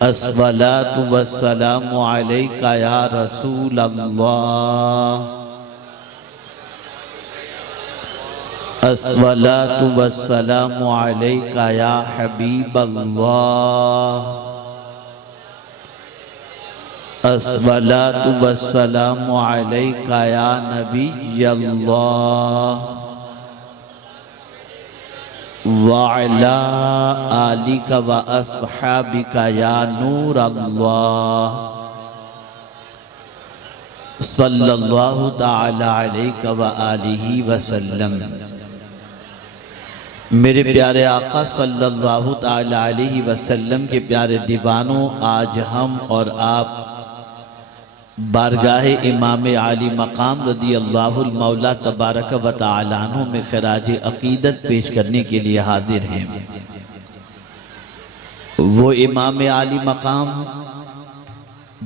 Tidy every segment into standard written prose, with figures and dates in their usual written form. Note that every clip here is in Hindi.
अस्सलातु वस्सलामु अलैका या रसूल अल्लाह। अस्सलातु वस्सलामु अलैका या हबीब अल्लाह। अस्सलातु वस्सलामु अलैका या नबी अल्लाह व अला आलिका व अस्हाबिका या नूर अल्लाह। सल्लल्लाहु तआला अलैका व आलिहि वसल्लम। मेरे प्यारे आका सल्लल्लाहु तआला अलैहि वसल्लम के प्यारे दीवानों, आज हम और आप बारगाह इमाम आली मकाम रदी अल्लाहुल मौला तबारक व तआला अन्हु में खराज अकीदत पेश करने के लिए हाजिर हैं। वो इमाम आली मकाम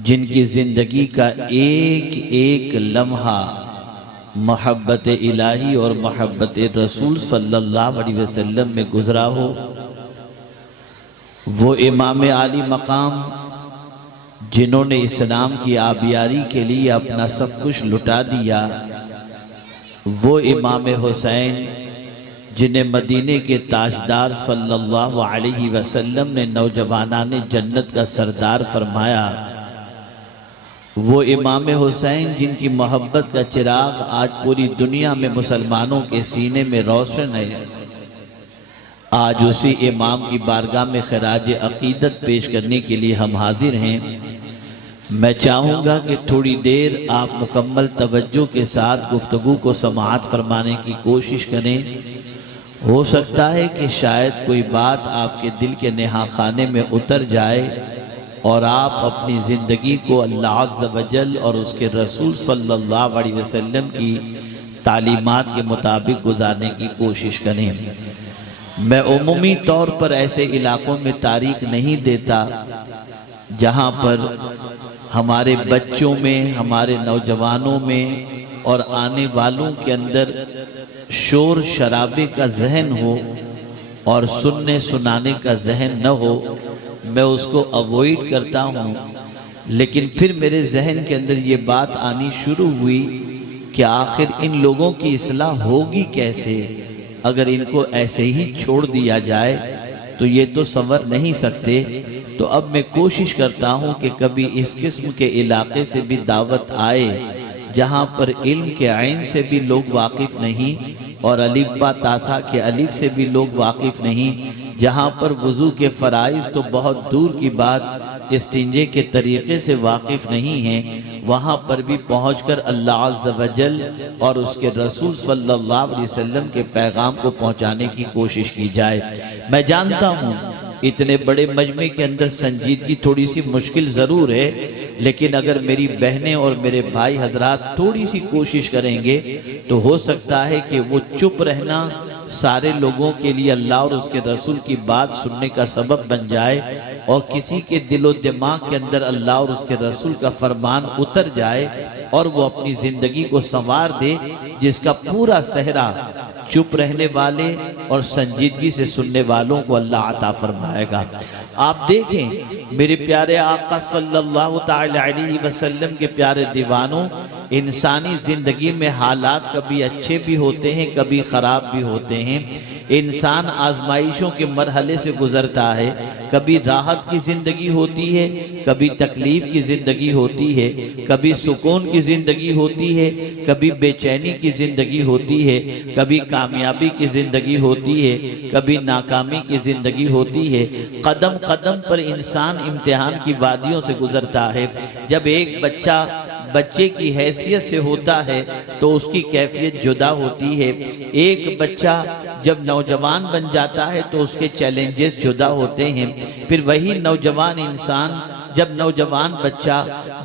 जिनकी ज़िंदगी का एक एक लम्हा मोहब्बत इलाही और मोहब्बत रसूल सल्लल्लाहु अलैहि वसल्लम में गुजरा हो, वो इमाम आली मकाम जिन्होंने इस्लाम की आबियारी के लिए अपना सब कुछ लुटा दिया, वो इमाम हुसैन जिन्हें मदीने के ताजदार सल्लल्लाहु अलैहि वसल्लम ने नौजवानाने जन्नत का सरदार फरमाया, वो इमाम हुसैन जिनकी मोहब्बत का चिराग आज पूरी दुनिया में मुसलमानों के सीने में रोशन है, आज उसी इमाम की बारगाह में खराज अकीदत पेश करने के लिए हम हाजिर हैं। मैं चाहूँगा कि थोड़ी देर आप मुकम्मल तवज्जो के साथ गुफ्तगू को समाअत फरमाने की कोशिश करें। हो सकता है कि शायद कोई बात आपके दिल के नेहा खाने में उतर जाए और आप अपनी ज़िंदगी को अल्लाह अज़्ज़ व जल और उसके रसूल सल्लल्लाहु अलैहि वसल्लम की तालीमात के मुताबिक गुजारने की कोशिश करें। मैं उमूमी तौर पर ऐसे इलाकों में तारीख नहीं देता जहाँ पर हमारे बच्चों में, हमारे नौजवानों में और आने वालों के अंदर शोर शराबे का जहन हो और सुनने सुनाने का जहन न हो, मैं उसको अवॉइड करता हूँ। लेकिन फिर मेरे जहन के अंदर ये बात आनी शुरू हुई कि आखिर इन लोगों की इस्लाह होगी कैसे? अगर इनको ऐसे ही छोड़ दिया जाए तो ये तो संवर नहीं सकते। तो अब मैं कोशिश करता हूँ कि कभी इस किस्म के इलाके से भी दावत आए जहाँ पर इल्म के आइन से भी लोग वाकिफ़ नहीं और अलिफ बा तासा के अलिफ से भी लोग वाकिफ़ नहीं, जहाँ पर वज़ू के फ़राइज़ तो बहुत दूर की बात इस्तिंजे के तरीक़े से वाकिफ़ नहीं हैं, वहाँ पर भी पहुँचकर अल्लाह अज़्ज़ व जल और उसके रसूल सल्लल्लाहु अलैहि वसल्लम के पैगाम को पहुँचाने की कोशिश की जाए। मैं जानता हूँ इतने बड़े मजमे के अंदर संजीदगी थोड़ी सी मुश्किल ज़रूर है, लेकिन अगर मेरी बहनें और मेरे भाई हजरात थोड़ी सी कोशिश करेंगे तो हो सकता है कि वो चुप रहना सारे लोगों के लिए अल्लाह और उसके रसूल की बात सुनने का सबब बन जाए और किसी के दिलो दिमाग के अंदर अल्लाह और उसके रसूल का फरमान उतर जाए और वो अपनी ज़िंदगी को संवार दे, जिसका पूरा सहरा चुप रहने वाले और संजीदगी से सुनने वालों को अल्लाह अता फरमाएगा। आप देखें मेरे प्यारे आका सल्लल्लाहु तआला अलैहि वसल्लम के प्यारे दीवानों, इंसानी ज़िंदगी में हालात कभी अच्छे भी होते हैं, कभी ख़राब भी होते हैं। इंसान आजमाइशों के मरहले से गुज़रता है, कभी राहत की ज़िंदगी होती है, कभी तकलीफ़ की ज़िंदगी होती है, कभी सुकून की ज़िंदगी होती है, कभी बेचैनी की ज़िंदगी होती है, कभी कामयाबी की ज़िंदगी होती है, कभी नाकामी की ज़िंदगी होती है। कदम कदम पर इंसान इम्तिहान की वादियों से गुज़रता है। जब एक बच्चा बच्चे की हैसियत से होता है तो उसकी कैफियत जुदा होती है। एक बच्चा जब नौजवान बन जाता है तो उसके चैलेंजेस जुदा होते हैं। फिर वही नौजवान इंसान जब नौजवान बच्चा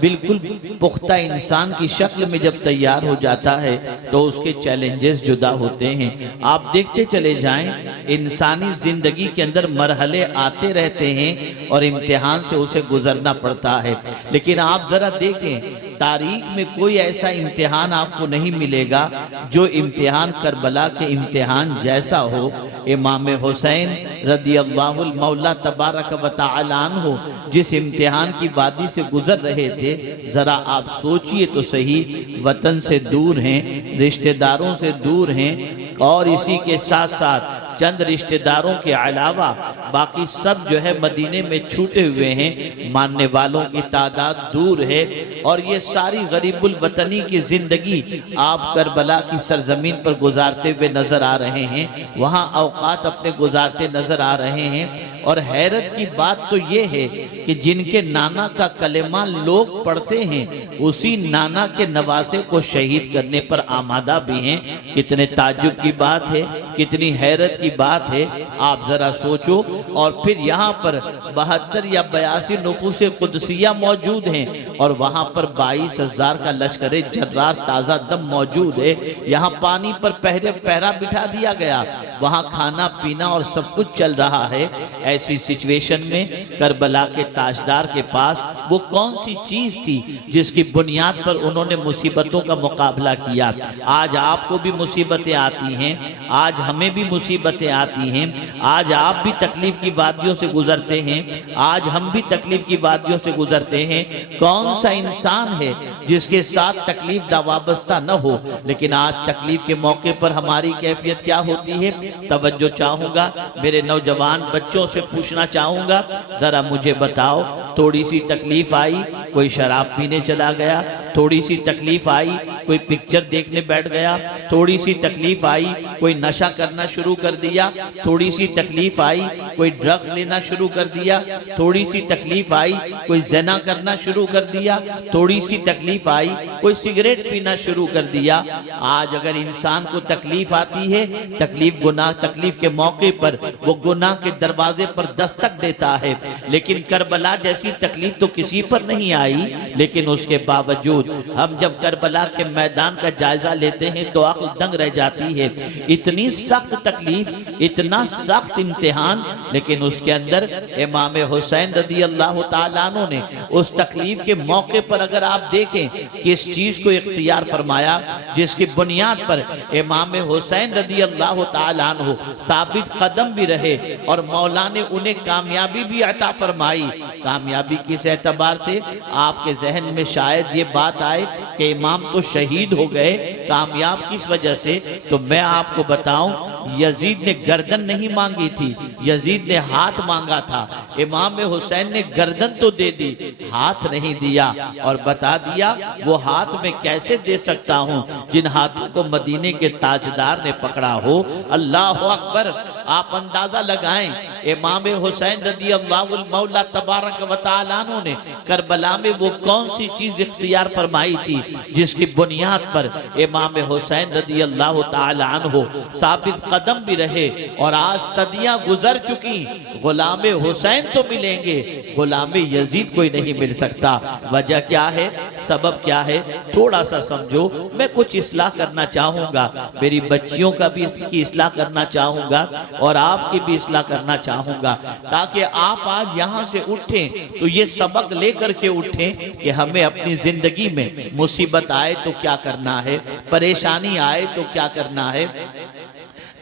बिल्कुल पुख्ता इंसान की शक्ल में जब तैयार हो जाता है तो उसके चैलेंजेस जुदा होते हैं। आप देखते चले जाएं, इंसानी ज़िंदगी के अंदर मरहले आते रहते हैं और इम्तिहान से उसे गुजरना पड़ता है। लेकिन आप ज़रा देखें, तारीख में कोई ऐसा इम्तिहान आपको नहीं मिलेगा जो इम्तिहान करबला के इम्तिहान जैसा हो। इमाम हुसैन रदियल्लाहुल मौला तबारक व तआला अन्हु जिस इम्तिहान की वादी से गुजर रहे थे, ज़रा आप सोचिए तो सही, वतन से दूर हैं, रिश्तेदारों से दूर हैं, और इसी के साथ साथ चंद रिश्तेदारों के अलावा बाकी सब जो है मदीने में छूटे हुए हैं, मानने वालों की तादाद दूर है। और ये सारी गरीबुल वतनी की ज़िंदगी आप करबला की सरजमीन पर गुजारते हुए नज़र आ रहे हैं, वहाँ औकात अपने गुजारते नज़र आ रहे हैं। और हैरत की बात तो ये है कि जिनके नाना का कलेमा लोग पढ़ते हैं, उसी नाना के नवासे को शहीद करने पर आमादा भी हैं। कितने ताज्जुब की बात है, कितनी हैरत की बात है, आप जरा सोचो। और फिर यहाँ पर 72 या 82 नुफूसे कुदसिया मौजूद हैं, और वहाँ पर 22,000 का लश्कर जर्रार ताज़ा दम मौजूद है। यहाँ पानी पर पहरा बिठा दिया गया, वहाँ खाना पीना और सब कुछ चल रहा है। ऐसी सिचुएशन में करबला के ताजदार के पास वो कौन सी चीज थी जिसकी बुनियाद पर उन्होंने मुसीबतों का मुकाबला किया। आज आपको भी मुसीबतें आती हैं, आज हमें भी मुसीबतें आती हैं, आज आप भी तकलीफ की वादियों से गुजरते हैं, आज हम भी तकलीफ की वादियों से गुजरते हैं। कौन सा इंसान है जिसके साथ तकलीफ दा वाबस्ता न हो, लेकिन आज तकलीफ के मौके पर हमारी कैफियत क्या होती है। तवज्जो चाहूँगा, मेरे नौजवान बच्चों से पूछना चाहूँगा, ज़रा मुझे बताओ, थोड़ी सी तकलीफ आई, कोई शराब पीने चला गया, थोड़ी सी तकलीफ आई, कोई पिक्चर देखने बैठ गया, थोड़ी सी तकलीफ आई, कोई नशा करना शुरू कर दिया, थोड़ी सी तकलीफ आई, कोई ड्रग्स लेना शुरू कर दिया, थोड़ी सी तकलीफ आई, कोई ज़िना करना शुरू कर दिया, थोड़ी सी तकलीफ आई, कोई सिगरेट पीना शुरू कर दिया। आज अगर इंसान को तकलीफ आती है, तकलीफ गुनाह, तकलीफ के मौके पर वो गुनाह के दरवाजे पर दस्तक देता है। लेकिन करबला जैसी तकलीफ तो किसी पर नहीं आई, लेकिन उसके बावजूद हम जब करबला के मैदान का जायजा लेते हैं तो आंख दंग रह जाती है। इतनी सख्त तकलीफ, इतना सख्त इम्तिहान, लेकिन उसके अंदर इमाम हुसैन रदियल्लाहु ताला अन्हु ने उस तकलीफ के मौके पर अगर आप देखें किस चीज को इख्तियार फरमाया, जिसकी बुनियाद पर इमाम हुसैन रदियल्लाहु ताला अन्हु साबित कदम भी रहे और मौला ने उन्हें कामयाबी भी अता फरमाई। कामयाबी किस एतबार से? आपके जहन में शायद ये बात आए कि इमाम तो शहीद हो गए, कामयाब किस वजह से? तो मैं आपको बताऊं, यजीद ने गर्दन नहीं मांगी थी, यजीद ने हाथ मांगा था। इमाम हुसैन ने गर्दन तो दे दी, हाथ नहीं दिया, और बता दिया वो हाथ में कैसे दे सकता हूं जिन हाथों को मदीने के ताजदार ने पकड़ा हो। अल्लाह अकबर। आप अंदाजा लगाएं, इमाम हुसैन रदियल्लाहु मौला तबारक व तआला अन्हु ने करबला में वो कौन सी चीज इख्तियार फरमाई थी जिसकी बुनियाद पर इमाम हुसैन रदियल्लाहु तआला अन्हु साबित कदम भी रहे। और आज सदियां गुजर चुकी, गुलाम हुसैन तो मिलेंगे, गुलाम यजीद कोई नहीं मिल सकता। वजह क्या है, सबब क्या है? थोड़ा सा समझो। मैं कुछ इस्लाह करना चाहूँगा, मेरी बच्चियों का भी इसकी इस्लाह करना चाहूँगा और आपकी भी इस्लाह करना चाहूँगा, ताकि आप आज यहाँ से उठें तो ये सबक लेकर के उठें कि हमें अपनी ज़िंदगी में मुसीबत आए तो क्या करना है, परेशानी आए तो क्या करना है,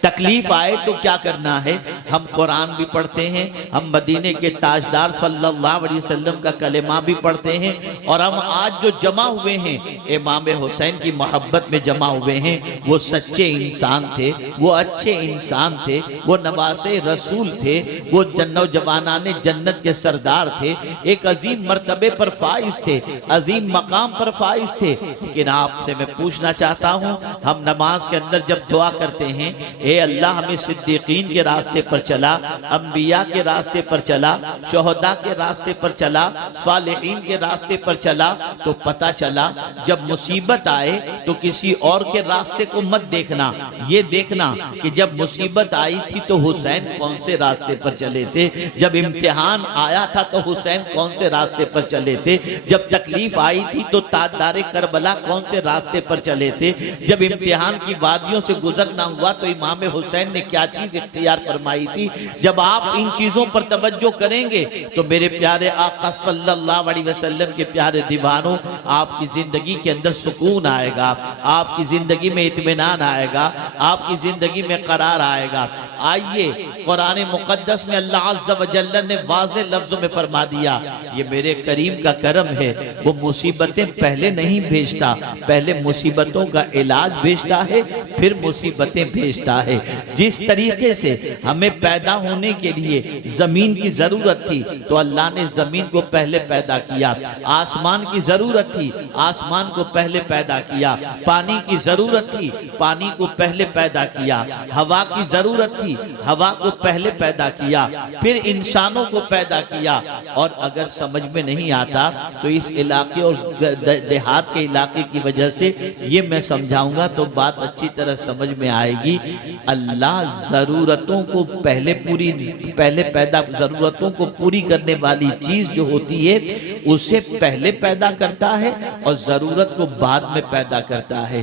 तकलीफ आए तो क्या करना है। हम कुरान भी पढ़ते हैं, हम मदीने के ताजदार सल्लल्लाहु अलैहि वसल्लम का कलेमा भी पढ़ते हैं, और हम आज जो जमा हुए हैं इमाम हुसैन की मोहब्बत में जमा हुए हैं, वो सच्चे इंसान थे, वो अच्छे इंसान थे, वो नवासे रसूल थे, वो नौजवानाने जन्नत के सरदार थे, एक अजीम मर्तबे पर फाइज थे, अजीम मकाम पर फाइज थे। लेकिन आपसे मैं पूछना चाहता हूँ, हम नमाज के अंदर जब दुआ करते हैं, ए अल्लाह हमें सिद्दीकीन के रास्ते पर चला, अंबिया के रास्ते पर चला, शोहदा के रास्ते पर चला, सालिहीन के रास्ते पर चला, तो पता चला जब मुसीबत आए तो किसी और के रास्ते को मत देखना, ये देखना कि जब मुसीबत आई थी तो हुसैन कौन से रास्ते पर चले थे, जब इम्तिहान आया था तो हुसैन कौन से रास्ते पर चले थे, जब तकलीफ आई थी तो ताजदार करबला कौन से रास्ते पर चले थे, जब इम्तिहान की वादियों से गुजरना हुआ तो इमाम इमाम हुसैन ने क्या चीज इख्तियार फरमाई थी। जब आप इन चीजों पर तवज्जो करेंगे तो मेरे प्यारे आका सल्लल्लाहु अलैहि वसल्लम के प्यारे दीवानों, आपकी जिंदगी के अंदर सुकून आएगा, आपकी जिंदगी में इत्मीनान आएगा, आपकी जिंदगी में करार आएगा। आइए कुरान मुकद्दस में अल्लाह अज़्ज़ा व जल्ल ने वाज़ेह लफ्ज़ों में फरमा दिया, ये मेरे करीम का करम है, वो मुसीबतें पहले नहीं भेजता, पहले मुसीबतों का इलाज भेजता है, फिर मुसीबतें भेजता है। जिस तरीके से हमें पैदा होने के लिए जमीन की जरूरत थी तो अल्लाह ने जमीन को पहले पैदा किया, आसमान की जरूरत थी, आसमान को पहले पैदा किया, पानी की जरूरत थी, पानी को पहले पैदा किया, हवा की जरूरत थी, हवा को पहले पैदा किया, फिर इंसानों को पैदा किया। और अगर समझ में नहीं आता तो इस इलाके और देहात के इलाके की वजह से ये मैं समझाऊंगा तो बात अच्छी तरह समझ में आएगी। अल्लाह जरूरतों को पहले पैदा, जरूरतों को पूरी करने वाली चीज जो होती है उसे पहले पैदा करता है और जरूरत को बाद में पैदा करता है।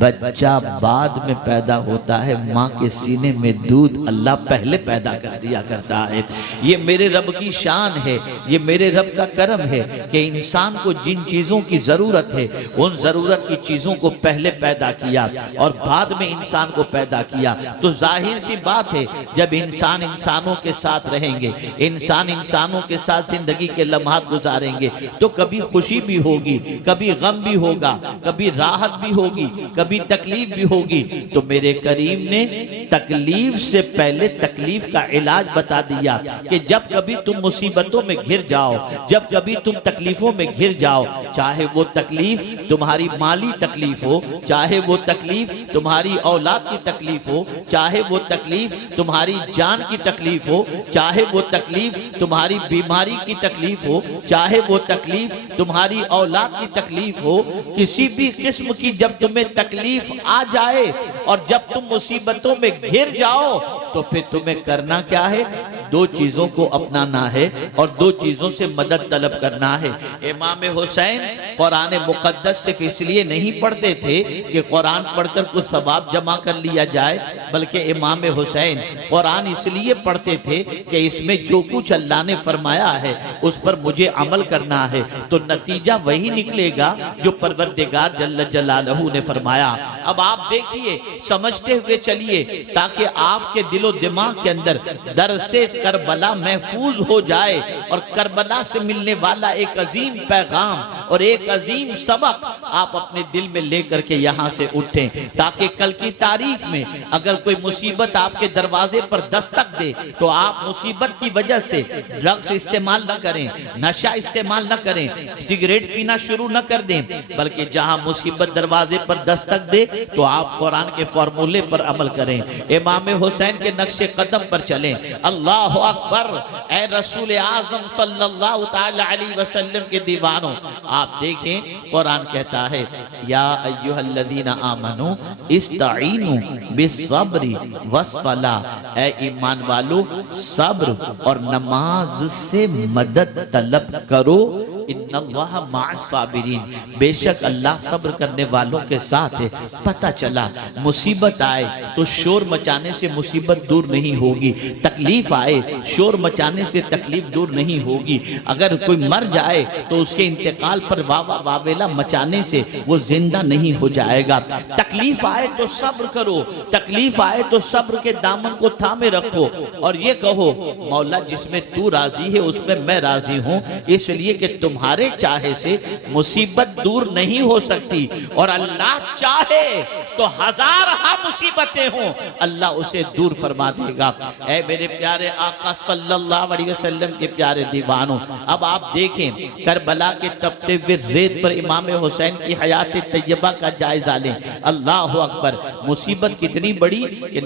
बच्चा बाद में पैदा होता है, माँ के सीने में दूध अल्लाह पहले पैदा कर दिया करता है। ये मेरे रब की शान है, ये मेरे रब का करम है कि इंसान को जिन चीजों की जरूरत है उन जरूरत की चीजों को पहले पैदा किया और बाद में इंसान को पैदा किया। तो जाहिर सी बात है जब इंसान इंसानों के साथ रहेंगे, इंसान इंसानों के साथ जिंदगी के लम्हात गुजारेंगे तो कभी खुशी भी होगी, कभी गम भी होगा, कभी राहत भी होगी, कभी तकलीफ भी होगी। तो मेरे करीम ने तकलीफ से पहले तकलीफ का इलाज बता दिया कि जब कभी तुम मुसीबतों में घिर जाओ, जब कभी तुम तकलीफों में घिर जाओ, चाहे वो तकलीफ तुम्हारी माली तकलीफ हो, चाहे वो तकलीफ तुम्हारी औलाद की तकलीफ हो, चाहे वो तकलीफ तुम्हारी जान की तकलीफ हो, चाहे वो तकलीफ तुम्हारी बीमारी की तकलीफ हो, चाहे वो तकलीफ तुम्हारी औलाद की तकलीफ हो, किसी भी किस्म की जब तुम्हें तकलीफ आ जाए और जब तुम मुसीबतों में घिर जाओ तो फिर तुम्हें करना क्या है? दो चीजों को अपनाना है और दो चीजों से मदद तलब करना है। इमाम हुसैन कुरान मुकद्दस सिर्फ इसलिए नहीं पढ़ते थे कि कुरान पढ़कर कुछ सवाब जमा कर लिया जाए, बल्कि इमाम हुसैन कुरान इसलिए पढ़ते थे कि इसमें जो कुछ अल्लाह ने फरमाया है उस पर मुझे अमल करना है, तो नतीजा वही निकलेगा जो परवरदिगार जल्ल जलालहू ने फरमाया। अब आप देखिए, समझते हुए चलिए ताकि आपके दिलो दिमाग के अंदर दर से करबला महफूज हो जाए और करबला से मिलने वाला एक अजीम पैगाम और एक अजीम सबक आप अपने दिल में लेकर के यहाँ से उठें, ताकि कल की तारीख में अगर कोई मुसीबत आपके दरवाजे पर दस्तक दे तो आप मुसीबत की वजह से ड्रग्स इस्तेमाल न करें, नशा इस्तेमाल न करें, सिगरेट पीना शुरू न कर दें, बल्कि जहाँ मुसीबत दरवाजे पर दस्तक दे तो आप कुरान के फॉर्मूले पर अमल करें, इमाम हुसैन के नक्शे कदम पर चलें। अल्लाह अकबर। ए रसूल आज़म सल्लल्लाहु ताला अलैहि वसल्लम के दीवानों, आप देखें कुरान कहता है या अय्युहल्लज़ीना आमनू इस्ताईनु बिस्सब्रि वस्सला, ए ईमान वालों सब्र और नमाज से मदद तलब करो, इन्नल्लाह माअस साबिरीन, बेशक अल्लाह सब्र करने वालों के साथ है। पता चला मुसीबत आए तो शोर मचाने से मुसीबत दूर नहीं होगी, तकलीफ आए शोर मचाने से तकलीफ दूर नहीं होगी, अगर कोई मर जाए तो उसके इंतकाल पर वावा वावेला मचाने से वो जिंदा नहीं हो जाएगा। तकलीफ आए तो सब्र करो, तकलीफ आए तो सब्र के दामन को थामे रखो और ये कहो मौला जिसमें तू राजी है उसमें मैं राजी हूँ, इसलिए कि तुम्हारे चाहे से मुसीबत दूर नहीं हो सकती और अल्लाह चाहे तो हजार मुसीबतें हों अल्लाह उसे दूर फरमा देगा। ऐ मेरे प्यारे आका सल्लल्लाहु अलैहि वसल्लम के प्यारे दीवानों, अब आप देखें करबला के तपते हुए रेत पर इमाम हुसैन की हयात तैयबा का जायजा लें। अल्लाह अकबर, मुसीबत कितनी बड़ी कि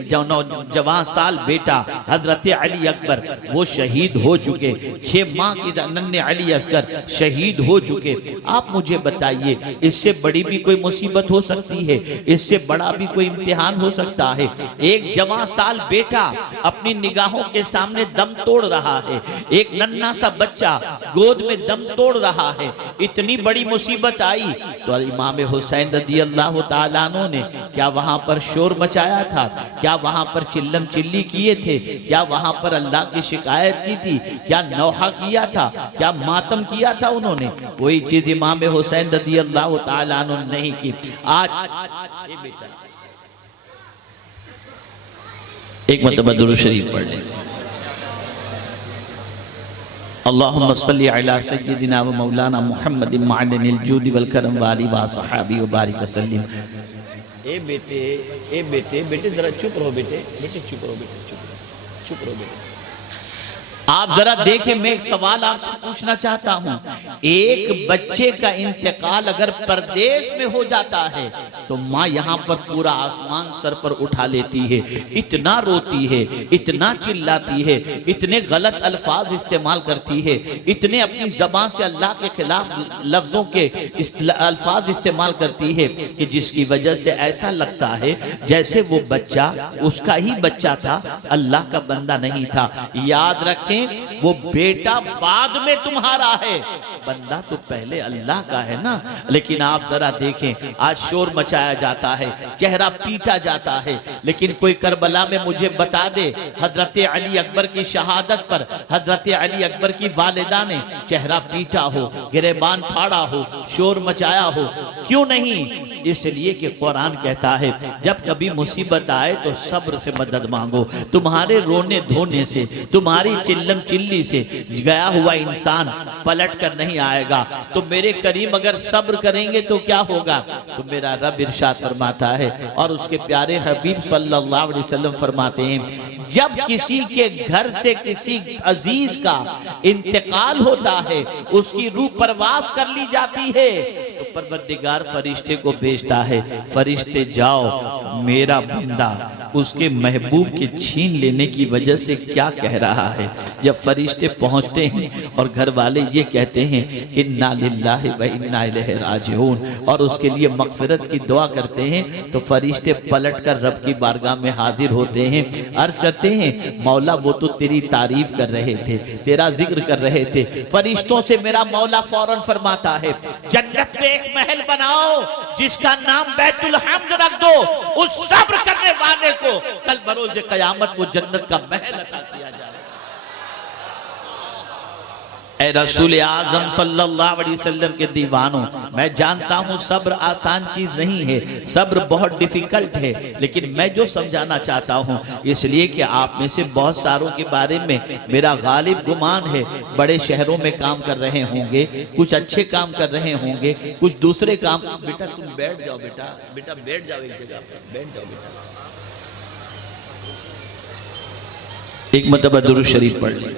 जवान साल बेटा हजरत अली अकबर वो शहीद हो चुके, 6 माह की नन्हे अली असगर शहीद हो चुके। आप मुझे बताइए इससे बड़ी भी कोई मुसीबत हो सकती है? इससे इससे बड़ा भी कोई इम्तिहान हो सकता है? एक जवां साल बेटा अपनी निगाहों के सामने दम तोड़ रहा है, एक नन्हा सा बच्चा गोद में दम तोड़ रहा है। इतनी बड़ी मुसीबत आई तो इमाम हुसैन रज़ी अल्लाह ताला अन्हु ने क्या वहां पर शोर मचाया था? क्या वहां पर चिल्लम चिल्ली किए थे? क्या वहां पर अल्लाह की शिकायत की थी? क्या नौहा किया था? क्या मातम किया था उन्होंने? कोई चीज इमाम हुसैन रज़ी अल्लाह ताला अन्हु ने नहीं की। आज एक मरतबा दुरूद शरीफ पढ़ लें। अल्लाहुम्मा सल्ली अला सय्यिदिना व मौलाना मुहम्मदिन मअदनिल जूदि वल करम व आलि व सहाबी व बारिक वसल्लिम। ए बेटे बेटे जरा चुप रहो बेटे चुप रहो चुप रहो बेटे। आप जरा देखें, मैं एक सवाल आपसे पूछना चाहता हूं। एक बच्चे का इंतकाल अगर परदेश में हो जाता है तो माँ यहाँ पर पूरा आसमान सर पर उठा लेती है, इतना रोती है, इतना चिल्लाती है, इतने गलत अल्फाज इस्तेमाल करती है, इतने अपनी जबान से अल्लाह के खिलाफ लफ्जों के अल्फाज इस्तेमाल करती है कि जिसकी वजह से ऐसा लगता है जैसे वो बच्चा उसका ही बच्चा था, अल्लाह का बंदा नहीं था। याद रखें, वो बेटा बाद में तुम्हारा है, बंदा तो पहले अल्लाह का है ना। लेकिन आप जरा देखें, आज शोर मचाया जाता है, चेहरा पीटा जाता है, लेकिन कोई करबला में मुझे बता दे हजरत अली अकबर की शहादत पर हजरत अली अकबर की वालिदा ने चेहरा पीटा हो, गिरेबान फाड़ा हो, शोर मचाया हो? क्यों नहीं? इसलिए कि कुरान कहता है जब कभी मुसीबत आए तो सब्र से मदद मांगो। तुम्हारे रोने धोने से, तुम्हारी चिल्लम चिल्ली से गया हुआ इंसान पलट कर नहीं आएगा। तो मेरे करीम अगर सब्र करेंगे तो क्या होगा? तो मेरा रब इरशाद फरमाता है और उसके प्यारे हबीब सल्लल्लाहु अलैहि वसल्लम फरमाते हैं, जब किसी के घर से किसी अजीज का इंतकाल होता है, उसकी रूह परवास कर ली जाती है, तो परवरदिगार फरिश्ते को भेजता है, फरिश्ते जाओ मेरा बंदा उसके महबूब के छीन लेने की वजह से क्या कह रहा है। जब फरिश्ते पहुंचते हैं और घर वाले ये कहते हैं इन्ना लिल्लाहि व इन्ना इलैहि राजिऊन, और उसके लिए मगफिरत की दुआ करते हैं, तो फरिश्ते पलट कर रब की बारगाह में हाजिर होते हैं, अर्ज करते हैं मौला वो तो तेरी तारीफ कर रहे थे, तेरा जिक्र कर रहे थे। फरिश्तों से मेरा मौला फौरन फरमाता है जन्नत में एक महल बनाओ जिसका नाम बैतुल हम्द रख दो, उस सब्र करने वाले को कल बरोज़े क़यामत वो जन्नत का महल अता किया जाए। ऐ रसूल आज़म सल्लल्लाहु अलैहि वसल्लम के दीवानों, मैं जानता हूँ सब्र आसान चीज नहीं है, सब्र बहुत डिफिकल्ट है, लेकिन मैं जो समझाना चाहता हूँ, इसलिए कि आप में से बहुत सारों के बारे में मेरा गालिब गुमान है बड़े शहरों में काम कर रहे होंगे, कुछ अच्छे काम कर रहे होंगे, कुछ दूसरे काम। बेटा तुम बैठ जाओ, बेटा बैठ जाओ, एक जगह पर बैठ जाओ बेटा। एक मरतबा दुरूद शरीफ पढ़ लें।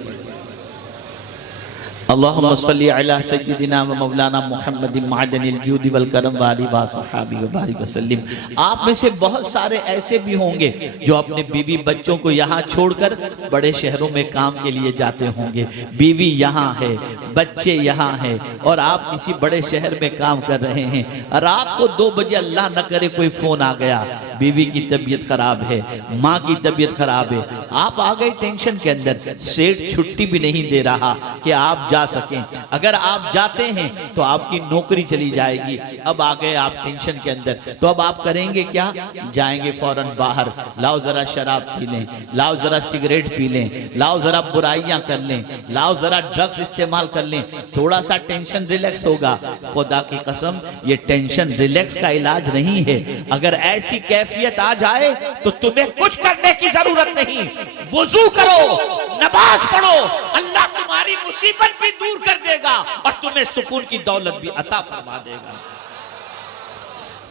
अल्लाहुम्मा सल्ली अला सय्यिदिना व मौलाना मुहम्मदिन मअदनिल जूदि वल करम व आलि व सहाबी व बारिक वसल्लिम। आप में से बहुत सारे ऐसे भी होंगे जो अपने बीवी बच्चों को यहाँ छोड़कर बड़े शहरों में काम के लिए जाते होंगे। बीवी यहाँ है, बच्चे यहाँ हैं, और आप किसी बड़े शहर में काम कर रहे हैं। रात को 2 बजे अल्लाह न करे कोई फोन आ गया, बीवी की तबीयत खराब है, माँ की तबीयत खराब है, आप आ गए टेंशन के अंदर। सेठ छुट्टी भी नहीं दे रहा कि आप जा सकें, अगर आप जाते हैं तो आपकी नौकरी चली जाएगी। अब आ गए आप टेंशन के अंदर, तो अब आप करेंगे क्या? जाएंगे फौरन बाहर, लाओ जरा शराब पी लें, लाओ जरा सिगरेट पी लें, लाओ जरा बुराइयां कर लें, लाओ जरा ड्रग्स इस्तेमाल कर लें, थोड़ा सा टेंशन रिलैक्स होगा। खुदा की कसम ये टेंशन रिलैक्स का इलाज नहीं है। अगर ऐसी कैफियत आ जाए तो तुम्हें कुछ करने की जरूरत नहीं, वुजू करो, नमाज पढ़ो, अल्लाह तुम्हारी मुसीबत भी दूर कर देगा और तुम्हें सुकून की दौलत भी अता फरमा देगा।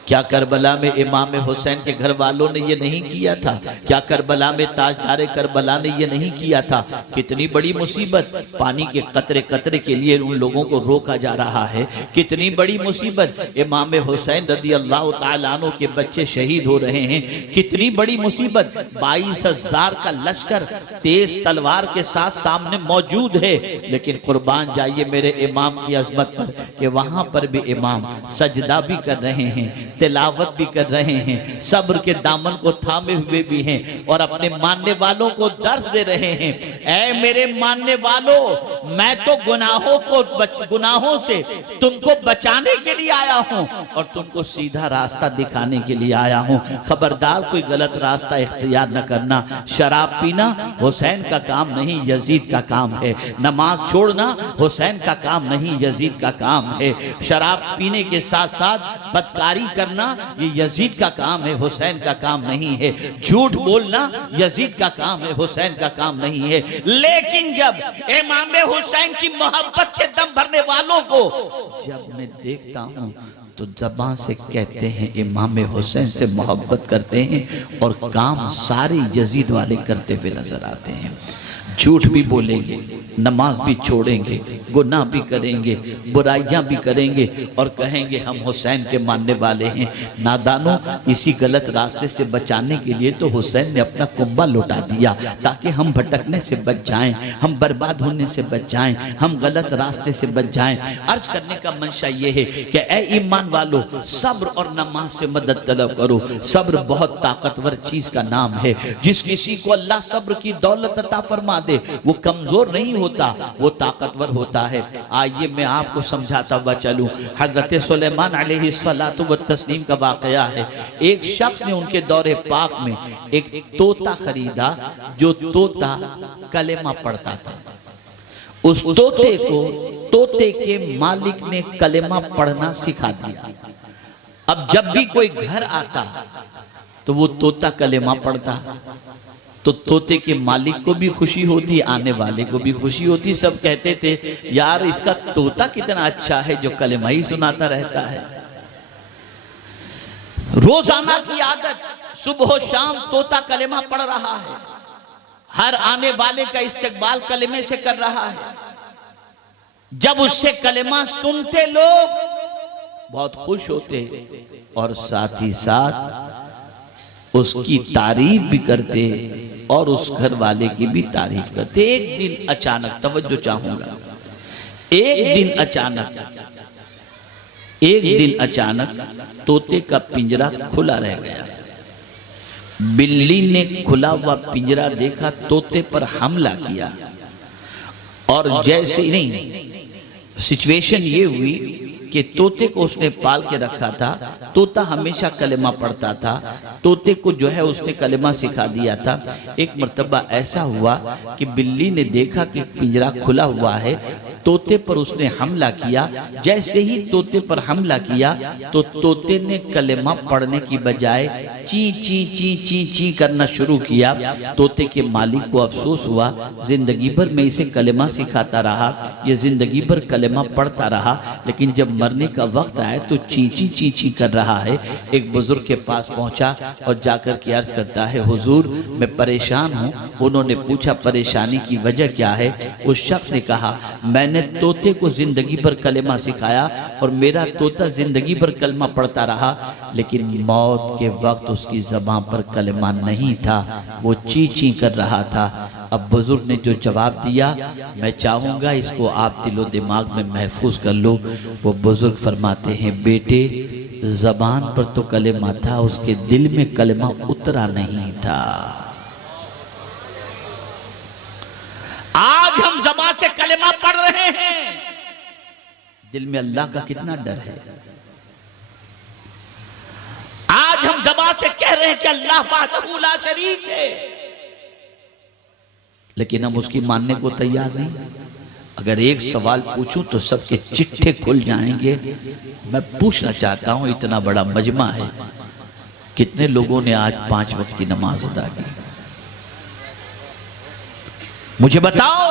क्या करबला में इमाम हुसैन के घर वालों ने ये नहीं किया था? क्या करबला में ताजदार करबला ने ये नहीं किया था? कितनी बड़ी मुसीबत, पानी के कतरे कतरे के लिए उन लोगों को रोका जा रहा है। कितनी बड़ी मुसीबत, इमाम हुसैन रज़ी अल्लाह तआला अन्हु के बच्चे शहीद हो रहे हैं। कितनी बड़ी मुसीबत, 22,000 का लश्कर तेज तलवार के साथ सामने मौजूद है। लेकिन कुर्बान जाइए मेरे इमाम की अजमत पर कि वहां पर भी इमाम सजदा भी कर रहे हैं, तिलावत भी कर रहे हैं, सब्र के दामन को थामे हुए भी हैं और अपने मानने वालों को दर्श दे रहे हैं। ऐ मेरे मानने वालों, मैं तो गुनाहों से तुमको बचाने के लिए आया हूं और तुमको सीधा रास्ता दिखाने के लिए आया हूं। खबरदार कोई गलत रास्ता इख्तियार न करना। शराब पीना हुसैन का काम नहीं, यजीद का काम है। नमाज छोड़ना हुसैन का काम नहीं, यजीद का काम है। शराब पीने के साथ साथ बदकारी करना ये यजीद का काम है, हुसैन का काम नहीं है। झूठ बोलना यजीद का काम है, हुसैन का काम नहीं है। लेकिन जब इमाम हुसैन की मोहब्बत के दम भरने वालों को जब मैं देखता हूं तो ज़बान से कहते हैं इमाम हुसैन से मोहब्बत करते हैं और काम सारे यजीद वाले करते हुए नजर आते हैं। झूठ भी बोलेंगे, नमाज भी छोड़ेंगे, गुनाह भी करेंगे, बुराइयां भी करेंगे और कहेंगे हम हुसैन के मानने वाले हैं। नादानों, इसी गलत रास्ते से बचाने के लिए तो हुसैन ने अपना कुंबा लौटा दिया ताकि हम भटकने से बच जाएं, हम बर्बाद होने से बच जाएं, हम गलत रास्ते से बच जाएं। अर्ज करने का मंशा ये है कि ऐ ईमान वालों, सब्र और नमाज से मदद तलब करो। सब्र बहुत ताकतवर चीज का नाम है। जिस किसी को अल्लाह सब्र की दौलत अता फरमा दे वो कमजोर नहीं होता, वो ताकतवर होता है। आइए मैं आपको समझाता हुआ चलूं। हजरत सुलेमान अलैहिस्सलातु व तस्लीम का वाकया है। एक शख्स ने उनके दौरे पाक में एक तोता खरीदा, जो तोता कलेमा पढ़ता था। उस तोते को तोते के मालिक ने कलेमा पढ़ना सिखा दिया। अब जब भी कोई घर आता तो वो तोता कलेमा पढ़ता, तो तोते के मालिक को भी खुशी होती, आने वाले को भी खुशी होती। सब कहते थे यार इसका तोता कितना अच्छा है जो कलेमा ही सुनाता रहता है। रोजाना की आदत, सुबह शाम तोता कलेमा पढ़ रहा है, हर आने वाले का इस्तकबाल कलेमे से कर रहा है। जब उससे कलेमा सुनते लोग बहुत खुश होते और साथ ही साथ उसकी तारीफ भी करते और उस घर वाले की भी तारीफ करते। एक दिन अचानक, तवज्जो चाहूंगा, एक दिन अचानक तोते का पिंजरा खुला रह गया। बिल्ली ने खुला हुआ पिंजरा देखा, तोते पर हमला किया और जैसे नहीं, सिचुएशन ये हुई कि तोते को उसने पाल के रखा था। तोता हमेशा कलेमा पढ़ता था, तोते को जो है उसने कलेमा सिखा दिया था। एक मर्तबा ऐसा हुआ कि बिल्ली ने देखा कि पिंजरा खुला हुआ है, तोते पर उसने हमला किया। जैसे ही तोते पर हमला किया तो तोते ने कलेमा पढ़ने की बजाय ची ची ची ची ची करना शुरू किया। तोते के मालिक को अफसोस हुआ, जिंदगी भर मैं इसे कलेमा सिखाता रहा, ये जिंदगी भर कलेमा पढ़ता रहा, लेकिन जब मरने का वक्त आया तो ची ची ची ची कर रहा है। एक बुजुर्ग के पास पहुंचा और जाकर के अर्ज करता है, हुजूर मैं परेशान हूँ। उन्होंने पूछा परेशानी की वजह क्या है? उस शख्स ने कहा मैंने तोते को जिंदगी भर कलेमा सिखाया और मेरा तोता जिंदगी भर कलमा पढ़ता रहा, लेकिन मौत के वक्त उसकी ज़बान पर कलेमा नहीं था, वो ची ची कर रहा था। अब बुजुर्ग ने जो जवाब दिया, मैं चाहूँगा इसको आप दिलो दिमाग में महफूज कर लो। वो बुजुर्ग फरमाते हैं, बेटे ज़बान पर तो कलेमा था, उसके दिल में कलेमा उतरा नहीं था। आज हम ज़बान से कलेमा पढ़ रहे हैं, दिल में अल्लाह का कितना डर है। आज हम ज़बान से कह रहे हैं कि अल्लाह वहदहू ला शरीक है, लेकिन हम उसकी मानने को तैयार नहीं। अगर एक सवाल पूछूं तो सबके चिट्ठे खुल जाएंगे। मैं पूछना चाहता हूं, इतना बड़ा मजमा है, कितने लोगों ने आज 5 वक्त की नमाज अदा की? मुझे बताओ,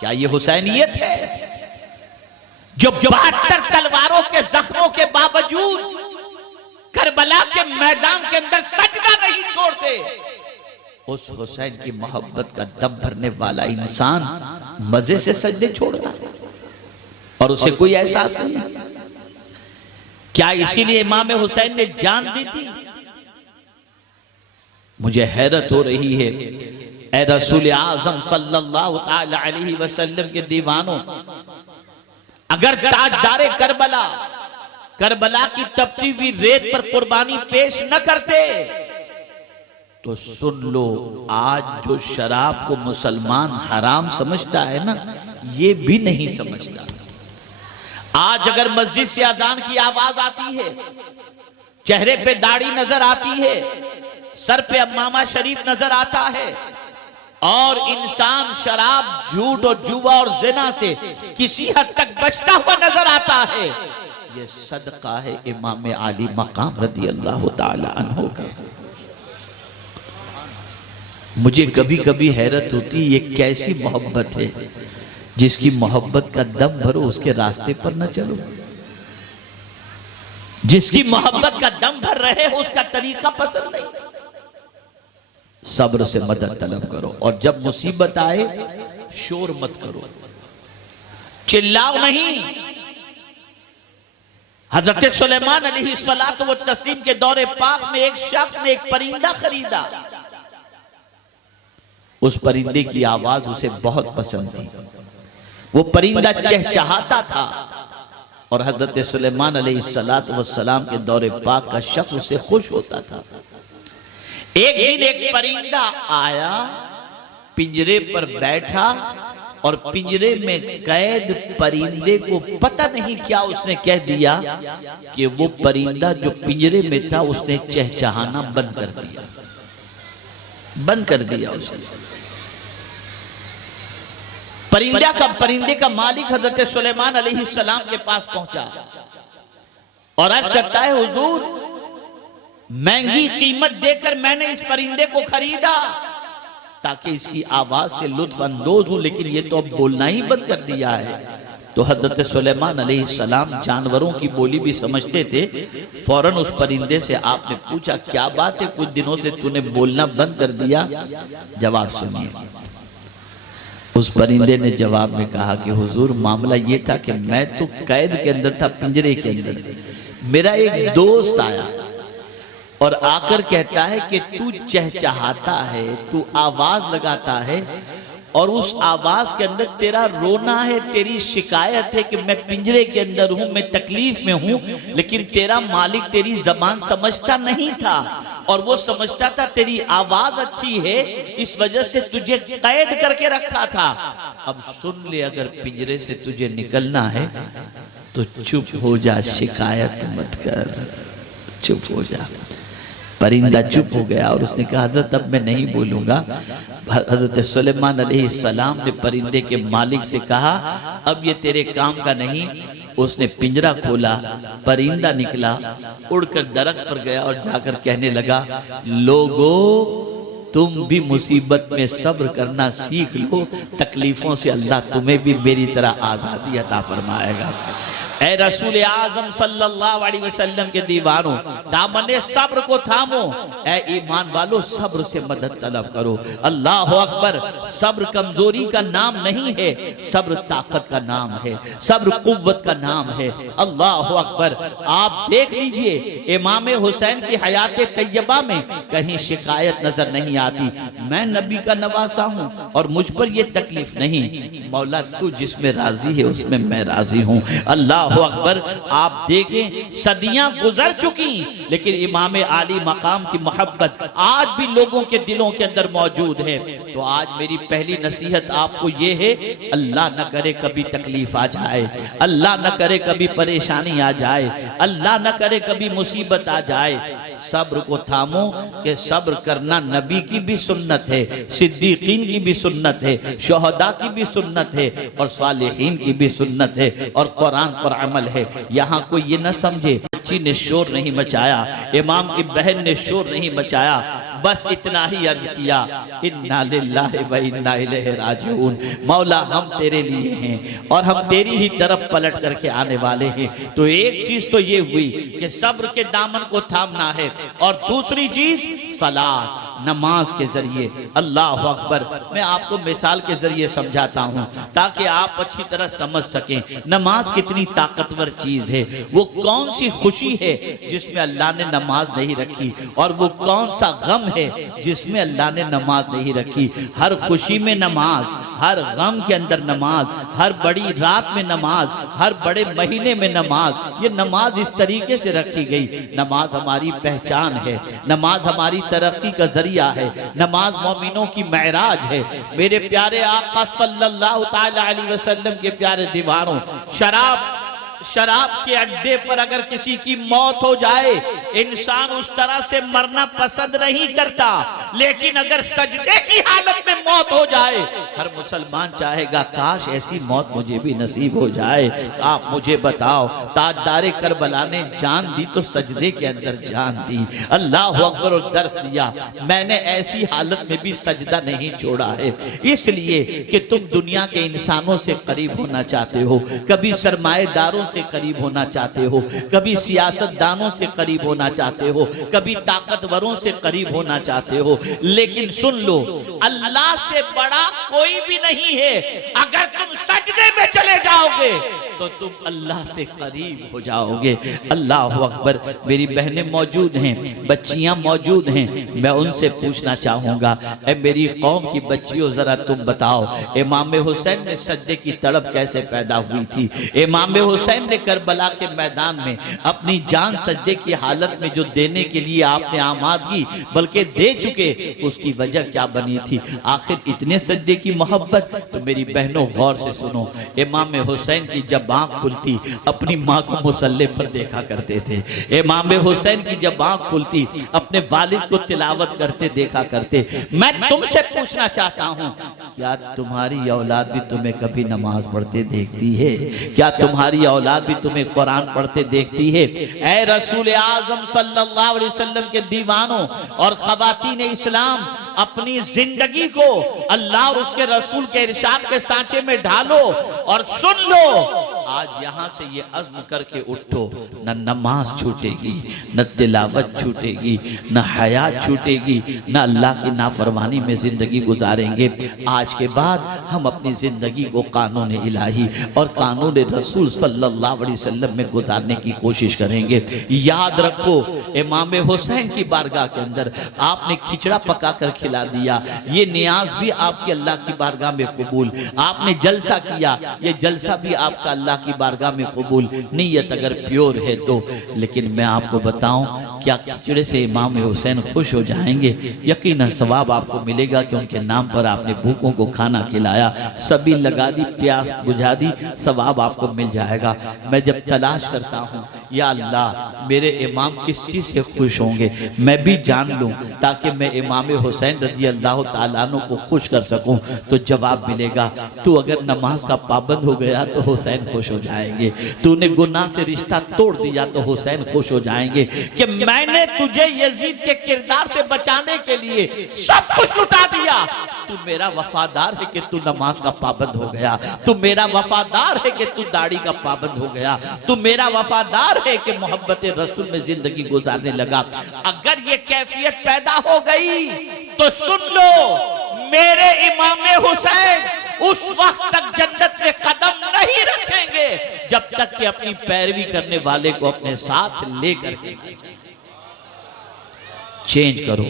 क्या ये हुसैनियत है जो 72 तलवारों के जख्मों के बावजूद करबला के मैदान के अंदर सजदा नहीं छोड़ते? उस हुसैन की मोहब्बत का दम भरने वाला इंसान मजे से सजदे छोड़ रहा है और उसे कोई एहसास नहीं। क्या इसीलिए इमाम हुसैन ने जान दी थी? मुझे हैरत हो रही है, ऐ रसूल आज़म सल्लल्लाहु ताला अलैहि वसल्लम के दीवानों, अगर ताजदारे करबला करबला की तपती हुई रेत पर कुर्बानी पेश न करते, तो सुन लो आज जो शराब को मुसलमान हराम समझता है ना, ये भी नहीं समझता। आज अगर मस्जिद से अजान की आवाज आती है, चेहरे पे दाढ़ी नजर आती है, सर पे अम्मामा शरीफ नजर आता है, और इंसान शराब, झूठ और जुआ और जिना से किसी हद तक बचता हुआ नजर आता है, ये सदका है इमाम आली मकाम रदी अल्लाह ताला अन्हु का। मुझे कभी कभी हैरत होती, ये कैसी मोहब्बत है, जिसकी मोहब्बत का दम भरो उसके रास्ते पर न चलो, जिसकी मोहब्बत का दम भर रहे हो उसका तरीका पसंद नहीं। सब्र से मदद तलब करो, और जब मुसीबत आए शोर मत करो, चिल्लाओ नहीं। हजरत सुलेमान अलैहिस्सलातु व तस्लीम के दौरे पाक में एक शख्स ने एक परिंदा खरीदा। उस परिंदे की आवाज उसे बहुत पसंद थी, वो परिंदा चहचहाता था, और हजरत सुलेमान अलैहिस्सलातु व सलाम के दौरे पाक का शख्स उससे खुश होता था। एक दिन एक परिंदा आया, पिंजरे पर बैठा, और पिंजरे में कैद परिंदे को पता नहीं क्या उसने कह दिया कि वो परिंदा जो पिंजरे में था उसने चहचहाना बंद कर दिया उसने। परिंदे का मालिक हजरत सुलेमान अलैहिस्सलाम के पास पहुंचा और अर्ज करता है, हुजूर महंगी कीमत देकर मैंने इस परिंदे को खरीदा ताकि इसकी आवाज से लुत्फ अंदोज हूं, लेकिन ये तो अब बोलना ही बंद कर दिया है। तो हजरत सुलेमान अलैहिस्सलाम जानवरों की बोली भी समझते थे। फौरन उस परिंदे से आपने पूछा, क्या बात है, कुछ दिनों से तूने बोलना बंद कर दिया? जवाब सुनिए। उस परिंदे ने जवाब में कहा कि हुजूर मामला ये था कि मैं तो कैद के अंदर था, पिंजरे के अंदर। मेरा एक दोस्त आया और आकर कहता है कि तू चहचहाता है, तू आवाज लगाता है, और उस आवाज के अंदर तेरा रोना है, तेरी शिकायत है कि मैं पिंजरे के अंदर हूं, मैं तकलीफ में हूं, लेकिन तेरा मालिक तेरी जबान समझता नहीं था, और वो समझता था तेरी आवाज अच्छी है, इस वजह से तुझे कैद करके रखा था। अब सुन ले, अगर पिंजरे से तुझे निकलना है तो चुप हो जा, शिकायत मत कर, चुप हो जा। परिंदा चुप हो गया और उसने कहा, हजरत अब मैं नहीं बोलूंगा। हजरत सुलेमान अलैहिस्सलाम ने परिंदे के मालिक से कहा, अब ये तेरे काम का नहीं। उसने पिंजरा खोला, परिंदा निकला, उड़कर दरख्त पर गया और जाकर कहने लगा, लोगो तुम भी मुसीबत में सब्र करना सीख लो, तकलीफों से अल्लाह तुम्हें भी मेरी तरह आजादी अता फरमाएगा। ऐ रसूल आजम सल्लल्लाहु अलैहि वसल्लम के दीवानों, दामने सब्र को थामो। ऐ ईमान वालों, सब्र से मदद तलब करो। अल्लाह अकबर। सब्र कमजोरी का नाम नहीं है, सब्र ताकत का नाम है, सब्र कुव्वत का नाम है। अल्लाह अकबर। आप देख लीजिए, इमाम हुसैन की हयात तैयबा में कहीं शिकायत नजर नहीं आती। मैं नबी का नवासा हूँ और मुझ पर यह तकलीफ नहीं। मौला तू जिसमें राजी है उसमें मैं राजी हूँ। अल्लाह अकबर। आप देखें, सदियां गुजर चुकी, लेकिन इमाम आली मकाम की मोहब्बत आज भी लोगों के दिलों के अंदर मौजूद है। तो आज मेरी पहली नसीहत आपको ये है, अल्लाह न करे कभी तकलीफ आ जाए, अल्लाह न करे कभी परेशानी आ जाए, अल्लाह न करे कभी मुसीबत आ जाए। सब्र को थामो, कि सब्र करना नबी की भी सुन्नत है, सिद्दीकीन की भी सुन्नत है, शुहदा की भी सुन्नत है, और सालिहीन की भी सुन्नत है, और कुरान पर अमल है। यहाँ कोई ये न समझे बच्ची ने शोर नहीं मचाया, इमाम की बहन ने शोर नहीं मचाया, बस इतना ही अर्ज किया, इन्ना लिल्लाहि व इन्ना इलैहि राजिऊन। मौला हम तेरे लिए हैं और हम तेरी ही तरफ पलट करके आने वाले हैं। तो एक चीज तो ये हुई कि सब्र के दामन को थामना है, और दूसरी चीज सलात, नमाज के जरिए। अल्लाह अकबर। मैं आपको मिसाल के जरिए समझाता हूँ ताकि आप अच्छी तरह समझ सकें नमाज कितनी ताकतवर चीज है। वो कौन सी खुशी है जिसमें अल्लाह ने नमाज नहीं रखी, और वो कौन सा गम है जिसमें अल्लाह ने नमाज नहीं रखी। हर खुशी में नमाज, हर गम के अंदर नमाज, हर बड़ी रात में नमाज, हर बड़े महीने में नमाज। ये नमाज इस तरीके से रखी गई। नमाज हमारी पहचान है, नमाज हमारी तरक्की का जरिया है, नमाज मोमिनों की महराज है। मेरे प्यारे आका सल्लल्लाहु ताला अलैहि वसल्लम के प्यारे दीवारों, शराब के अड्डे पर अगर किसी की मौत हो जाए, इंसान उस तरह से मरना पसंद नहीं करता, लेकिन अगर सजदे की हालत में मौत हो जाए, हर मुसलमान चाहेगा काश ऐसी मौत मुझे भी नसीब हो जाए। आप मुझे बताओ, ताजदारे करबला ने जान दी तो सजदे के अंदर जान दी, अल्लाह अकबर और दर्श दिया। मैंने ऐसी हालत में भी सजदा नहीं छोड़ा है, इसलिए कि तुम दुनिया के इंसानों से करीब होना चाहते हो, कभी सरमाएदारों से करीब होना चाहते हो, कभी सियासतदानों से करीब होना चाहते हो, कभी ताकतवरों से करीब होना चाहते हो, लेकिन सुन लो, अल्लाह से बड़ा कोई भी नहीं है। अगर तुम सजदे में चले जाओगे तो तुम अल्लाह से करीब हो जाओगे। अल्लाह अकबर। मेरी बहनें मौजूद हैं, बच्चियां मौजूद हैं, मैं उनसे पूछना चाहूंगा, ए मेरी कौम की बच्चियों, जरा तुम बताओ, इमाम हुसैन ने सजदे की तड़प कैसे पैदा हुई थी? इमाम हुसैन ने करबला के मैदान में अपनी जान सजदे की हालत में जो देने के लिए आपने आमादगी बल्कि दे चुके, उसकी वजह क्या बनी थी? आखिर इतने सजदे की मोहब्बत। तो मेरी बहनों गौर से सुनो, इमाम हुसैन की जब आंख खुलती, अपनी माँ को मुसल्ले पर देखा करते थे। इमाम हुसैन की जब आंख खुलती, अपने वालिद को तिलावत करते देखा करते। मैं तुमसे पूछना चाहता हूँ, क्या तुम्हारी औलाद भी तुम्हें कभी नमाज पढ़ते देखती है? क्या तुम्हारी औलाद भी तुम्हें कुरान पढ़ते देखती है? ऐ रसूल आजम सल्लल्लाहु अलैहि वसल्लम के दीवानों और खवातीन इस्लाम, अपनी जिंदगी को अल्लाह और उसके रसूल के इरशाद के सांचे में ढालो और सुन लो। आज यहाँ से ये अज़्म करके उठो, न नमाज छूटेगी, न तिलावत छूटेगी, न हयात छूटेगी, न अल्लाह की नाफरमानी में जिंदगी गुजारेंगे। आज के बाद हम अपनी जिंदगी को कानून इलाही और कानून रसूल सल्लल्लाहु अलैहि वसल्लम में गुजारने की कोशिश करेंगे। याद रखो, इमाम हुसैन की बारगाह के अंदर आपने खिचड़ा पका कर खिला दिया, ये नियाज भी आपके अल्लाह की बारगाह में कबूल। आपने जलसा किया, ये जलसा भी आपका अल्लाह की बारगाह में कबूल, नीयत अगर प्योर है तो। लेकिन मैं आपको बताऊं, क्या खिचड़े से इमाम हुसैन खुश हो जाएंगे? यकीनन सवाब आपको मिलेगा कि उनके नाम पर आपने भूखों को खाना खिलाया, सभी लगा दी, प्यास बुझा दी, सवाब आपको मिल जाएगा। मैं जब तलाश करता हूँ, या अल्लाह मेरे इमाम किस चीज़ से खुश होंगे, मैं भी जान लूँ, ताकि मैं इमाम हुसैन रज़ी अल्लाह ताला अन्हु को खुश कर सकूँ, तो जवाब मिलेगा, तू अगर नमाज का पाबंद हो गया तो हुसैन खुश हो जाएंगे, तूने गुनाह से रिश्ता तोड़ दिया तो हुसैन खुश हो जाएंगे कि मैंने तुझे यजीद के किरदार से बचाने के लिए सब कुछ लुटा दिया। तू मेरा वफादार है कि तू नमाज का पाबंद हो गया, तू मेरा वफादार है कि तू दाढ़ी का पाबंद हो गया, तू मेरा वफादार है कि मोहब्बत रसूल में जिंदगी गुजारने लगा। अगर ये कैफियत पैदा हो गई तो सुन लो, मेरे इमाम हुसैन उस वक्त तक जन्नत में कदम नहीं रखेंगे जब तक कि अपनी पैरवी करने वाले को अपने साथ लेकर चेंज करो।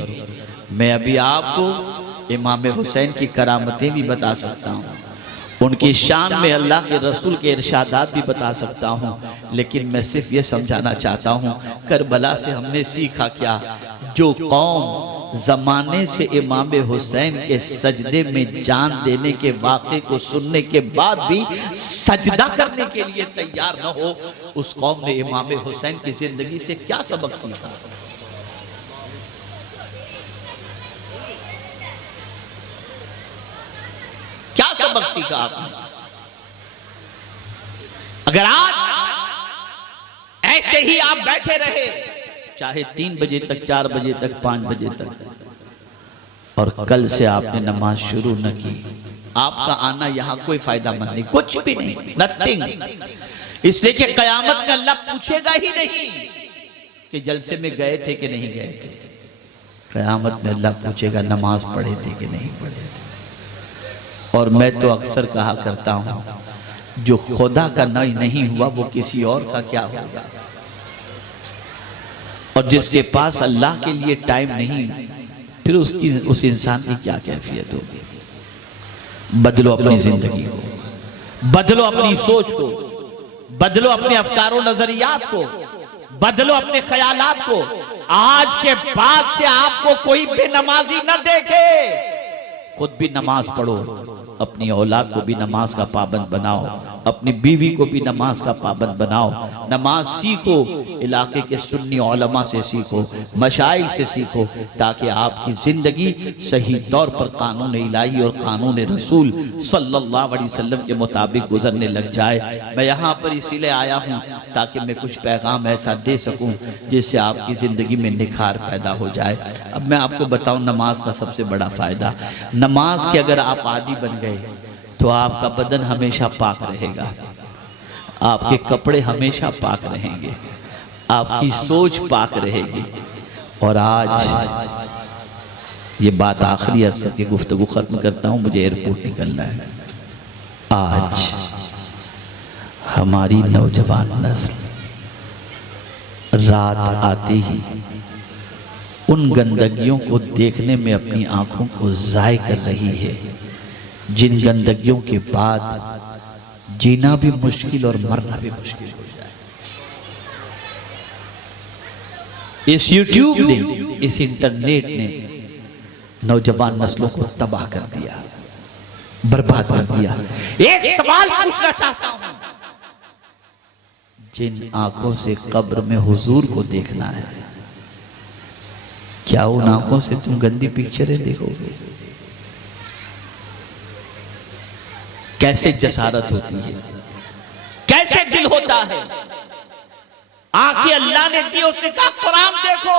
मैं अभी आपको इमाम हुसैन की करामतें भी बता सकता हूँ, उनकी शान में अल्लाह के रसूल के इरशादात भी बता सकता हूँ, लेकिन मैं सिर्फ ये समझाना चाहता हूँ, करबला से हमने सीखा क्या? जो कौम जमाने से इमाम हुसैन के सजदे में जान देने के वाक़े को सुनने के बाद भी सजदा करने के लिए तैयार न हो, उस कौम ने इमाम हुसैन की जिंदगी से क्या सबक सीखा? क्या सबक सीखा आपने? अगर आज ऐसे ही आप बैठे रहे, चाहे 3 बजे तक, 4 बजे तक, 5 बजे तक, और कल से आपने नमाज शुरू न की, आपका आना यहाँ कोई फायदा मंद नहीं, कुछ भी नहीं, नथिंग। इसलिए कि कयामत में अल्लाह पूछेगा ही नहीं कि जलसे में गए थे कि नहीं गए थे। कयामत में अल्लाह पूछेगा नमाज पढ़े थे कि नहीं पढ़े थे। और मैं तो अक्सर कहा करता हूँ, जो खुदा का नहीं हुआ वो किसी और का क्या होगा, और जिसके पास अल्लाह के लिए टाइम नहीं, फिर उस इंसान की क्या कैफियत होगी। बदलो अपनी जिंदगी को, बदलो अपनी सोच को, बदलो अपने अफकारों नजरियात को, बदलो अपने ख्यालात को। आज के बाद से आपको कोई बेनमाजी न देखे, खुद भी नमाज पढ़ो, अपनी औलाद को भी नमाज का पाबंद बनाओ, अपनी बीवी को भी नमाज का पाबंद बनाओ। नमाज सीखो, इलाके के सुन्नी उलमा से सीखो, मशाइख से सीखो, ताकि आपकी ज़िंदगी सही तौर पर कानून इलाही और कानून रसूल सल्लल्लाहु अलैहि वसल्लम के मुताबिक गुजरने लग जाए। मैं यहाँ पर इसीलिए आया हूँ ताकि मैं कुछ पैगाम ऐसा दे सकूँ जिससे आपकी ज़िंदगी में निखार पैदा हो जाए। अब मैं आपको बताऊँ नमाज का सबसे बड़ा फ़ायदा, नमाज के अगर आप आदी बन गए तो आपका बदन हमेशा पाक रहेगा, आपके कपड़े हमेशा पाक रहेंगे, आपकी सोच पाक रहेगी। और आज ये बात आखिरी अरसे की गुफ्तगू खत्म करता हूँ, मुझे एयरपोर्ट निकलना है। आज हमारी नौजवान नस्ल रात आते ही उन गंदगियों को देखने में अपनी आंखों को ज़ाय कर रही है जिन गंदगियों के बाद जीना भी मुश्किल और मरना भी मुश्किल हो जाए। इस यूट्यूब ने, इस इंटरनेट ने नौजवान नस्लों को तबाह कर दिया, बर्बाद कर दिया। एक सवाल पूछना चाहता हूं, जिन आंखों से कब्र में हुजूर को देखना है, क्या उन आंखों से तुम गंदी पिक्चरें देखोगे? कैसे जसारत होती है, कैसे दिल होता है। आंखें अल्लाह ने दी, उसने कहा कुरान देखो।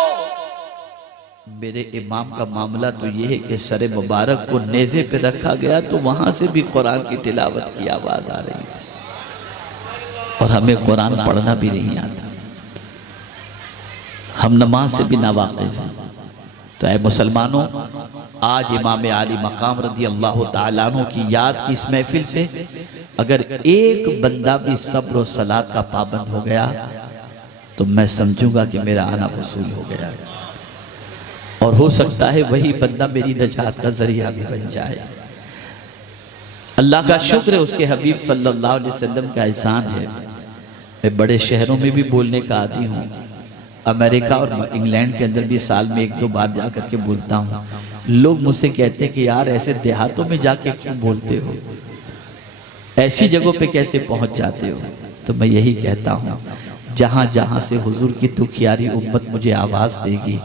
मेरे इमाम का मामला तो यह है कि सरे मुबारक को नेज़े पे रखा गया तो वहां से भी कुरान की तिलावत की आवाज आ रही थी, और हमें कुरान पढ़ना भी नहीं आता, हम नमाज से भी नावाकिफ हैं। तो ऐ मुसलमानों, आज इमाम आली मकाम रदी अल्लाह ताला अन्हु की याद की इस महफिल से अगर एक बंदा भी सब्र और सलात का पाबंद हो गया तो मैं समझूंगा कि मेरा आना वसूल हो गया, और हो सकता है वही बंदा मेरी नजात का जरिया भी बन जाए। अल्लाह का शुक्र है, उसके हबीब सल्लल्लाहु अलैहि वसल्लम का एहसान है। मैं बड़े शहरों में भी बोलने का आदी हूँ, अमेरिका और इंग्लैंड के अंदर भी साल में 1-2 बार जा करके बोलता हूँ। लोग मुझसे कहते हैं कि यार ऐसे देहातों में जाके क्यों बोलते हो, ऐसी जगहों पे कैसे पहुँच जाते हो? तो मैं यही कहता हूँ, जहाँ जहाँ से हुजूर की दुखियारी उम्मत मुझे आवाज़ देगी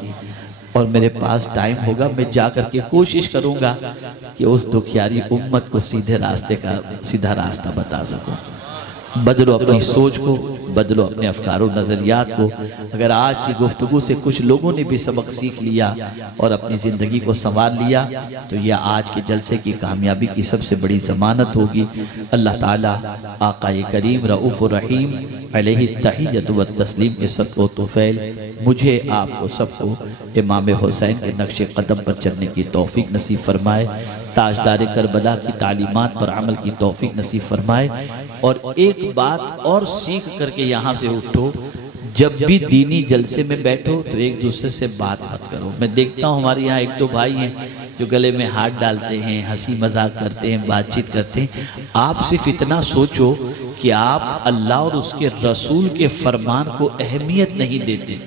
और मेरे पास टाइम होगा, मैं जा करके कोशिश करूँगा कि उस दुखियारी उम्मत को सीधा रास्ता बता सकूँ। बदलो अपनी सोच को, बदलो अपने अफकारों नज़रियात को। अगर आज की गुफ्तगू से कुछ लोगों ने भी सबक सीख लिया और अपनी ज़िंदगी को संवार लिया तो यह आज के जलसे की कामयाबी की सबसे बड़ी ज़मानत होगी। अल्लाह ताला आक़ाए करीम रऊफ़ रहीम अलैहि तहिय्यत व तस्लीम के सदक़ो तोफ़ैल मुझे आपको सबको इमाम हुसैन के नक्शे कदम पर चलने की तौफ़ीक नसीब फरमाए, ताजदार करबला की तालीमात पर अमल की तौफ़ीक नसीब फरमाए। और एक बात और सीख करके यहाँ से उठो, जब भी दीनी जलसे में बैठो तो एक दूसरे से बात मत करो। मैं देखता हूँ हमारे यहाँ 1-2 भाई हैं जो गले में हाथ डालते हैं, हंसी मजाक करते हैं, बातचीत करते हैं। आप सिर्फ इतना सोचो कि आप अल्लाह और उसके रसूल के फरमान को अहमियत नहीं देते।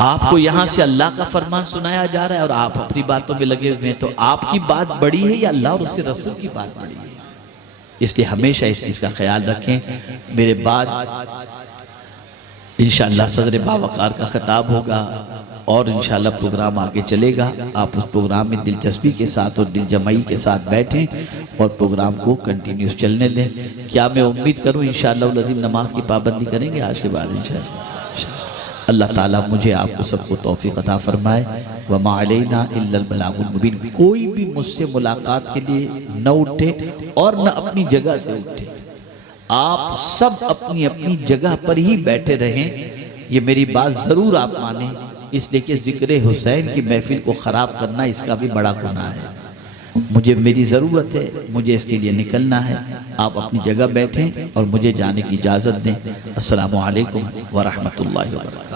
आपको यहाँ से अल्लाह का फरमान सुनाया जा रहा है और आप अपनी बातों में लगे हुए हैं, तो आपकी बात बड़ी है या अल्लाह और उसके रसूल की बात बड़ी है? इसलिए हमेशा इस चीज़ का ख्याल रखें। मेरे बाद इंशाअल्लाह सदर बावकार का खिताब होगा और इंशाअल्लाह प्रोग्राम आगे चलेगा। आप उस प्रोग्राम में दिलचस्पी के साथ और दिलजमई के साथ बैठें और प्रोग्राम को कंटिन्यूस चलने दें। क्या मैं उम्मीद करूँ इंशाअल्लाह अज़ीम नमाज की पाबंदी करेंगे आज के बाद इंशाअल्लाह। अल्लाह ताला मुझे आपको सबको तौफीक अता फरमाए। व मा अलैना इल्लल बलागुल मुबीन। कोई भी मुझसे मुलाकात के लिए न उठे और न अपनी जगह से उठे, आप सब अपनी अपनी जगह पर ही बैठे रहें। ये मेरी बात ज़रूर आप माने, इसलिए कि ज़िक्र हुसैन की महफिल को ख़राब करना इसका भी बड़ा गुनाह है। मुझे मेरी ज़रूरत है, मुझे इसके लिए निकलना है। आप अपनी जगह बैठें और मुझे जाने की इजाज़त दें। अस्सलामु अलैकुम व रहमतुल्लाहि व बरकातहू।